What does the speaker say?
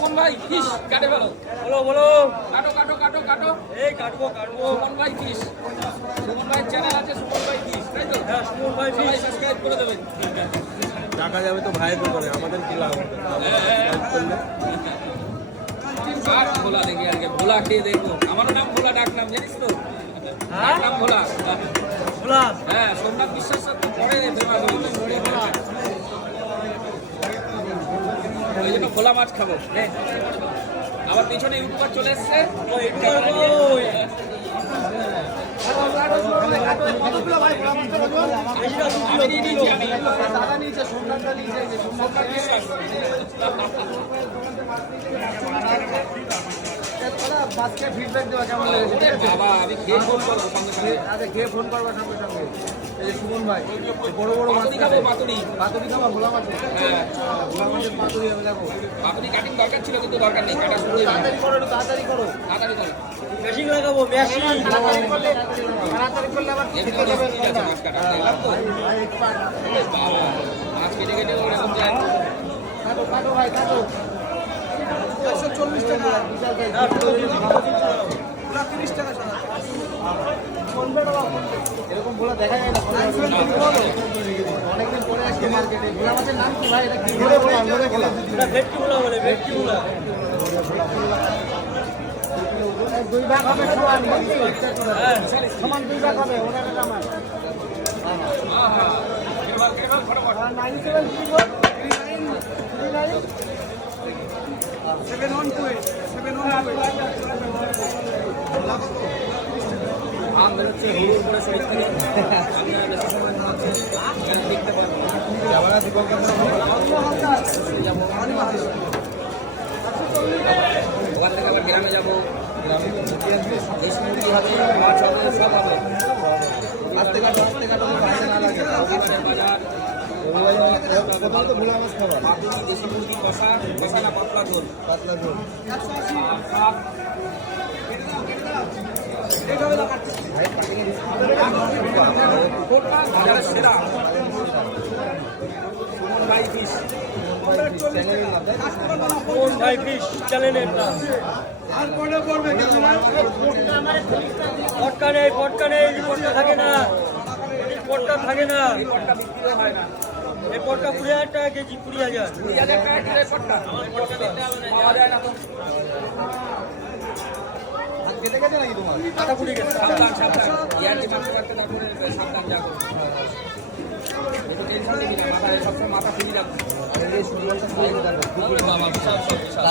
সুমন ভাই ফিশ কাটে ফেলো। বলো বলো। কাটো কাটো কাটো কাটো। এই কাটবো কাটবো। সুমন ভাই ফিশ। সুমন ভাই চ্যানেল আছে সুমন ভাই ফিশ, তাই তো? হ্যাঁ সুমন ভাই সবাই ফিশ। সাবস্ক্রাইব করে দেবেন। টাকা যাবে তো ভাইয়ের করে, আমাদের কি লাভ হবে? কাঠ ভোলা দেখি আজকে, ভোলা খেয়ে দেখবো। আমারও নাম ভোলা, ডাক নাম জানিস তো? ডাক নাম ভোলা। ভোলা। হ্যাঁ, সোমনাথ বিশ্বাস তো পরে ফেমাস হয়েছে। ওই জন্য ভোলা মাছ খাবো। আবার পিছনে ইউটিউবার চলে এসছে। আমি নিয়ে নিয়েছি, আমি দাদা নিয়েছে, সোমনাথ নিয়েছে, সোমনাথ বিশ্বাস। ফিডব্যাক দেওয়া কেমন লেগেছে? বাবা আমি খেয়ে ফোন করবো সঙ্গে সঙ্গে। আচ্ছা খেয়ে ফোন করবার সঙ্গে সঙ্গে। এই যে সুমন ভাই বড় বড় মাছ পাতুরি খাবো, পাতুরি। পাতুরি খাওয়া ভোলা মাছের হ্যাঁ, ভোলা মাছের পাতুরি হবে দেখো। পাতুরি কাটিং দরকার ছিল কিন্তু দরকার নেই, কাটা শুরু তাড়াতাড়ি করো, একটু তাড়াতাড়ি করো। তাড়াতাড়ি করো। মেশিন লাগাবো মেশিন। তাড়াতাড়ি করলে আবার এমনি খেতে যাবে ঠিক আছে, মাছ কাটা দেখলাম তো। বাবা, মাছ কেটে কেটে ওরকম যায়। কাটো কাটো ভাই কাটো। 140 টাকা বিশাল ভাই। পুরা 30 টাকা ছাড়া। এরকম ভোলা দেখা যায় না। অনেকদিন পরে আসছে মার্কেটে। ভোলা মাছের নাম কি ভাই? এটা কি ভোলা? ভোলা। এটা ভেটকি ভোলা বলে, ভেটকি ভোলা। দুই ভাগ হবে সমান। হ্যাঁ সমান দুই ভাগ হবে। ওনার আমার। আহা, কেবল কেবল ফটাফট। 9712 আম বেরোচ্ছে হুড় করে শরীর থেকে। আপনারা বেশি সময় থাকছে, দেখতে পারবেন। ওখান থেকে আবার গ্রামে যাবো, দেশি মুরগি হবে, মাছ হবে, সব হবে। আস্তে কাটো আস্তে কাটো বাইরে না লাগে। বাজার, প্রথমে তো ভোলা মাছ খাবার। পাতুরি, দেশি মুরগি কষা, কষা না পাতলা ঝোল। পাতলা ঝোল। আর শাক। বাজারের সেরা সুমন ভাই ফিশ। সুমন ভাই ফিশ চ্যানেলের নাম। পটকা নেই, পটকা নেই, পটকা থাকে না, পটকা থাকে না। এই পটটা বিক্রিও হয় না। এই পটকা 20,000 টাকা কেজি, 20,000। 20,000 টাকা কিলো পটটা। পটটা দিতে হবে না, পাওয়া যায় না তো। আর খেতে গেছে নাকি তোমার? টাকা পুড়ে গেছে। সাবধান সাবধান, ইয়ার্কি মারতে পারতে তারপরে সাবধান যাবো। একটু টেনশন নিবি না, মাথায় সবসময় মাথা ফ্রি রাখবো। এই সুন্দর বাবা বিশাল সব বিশাল।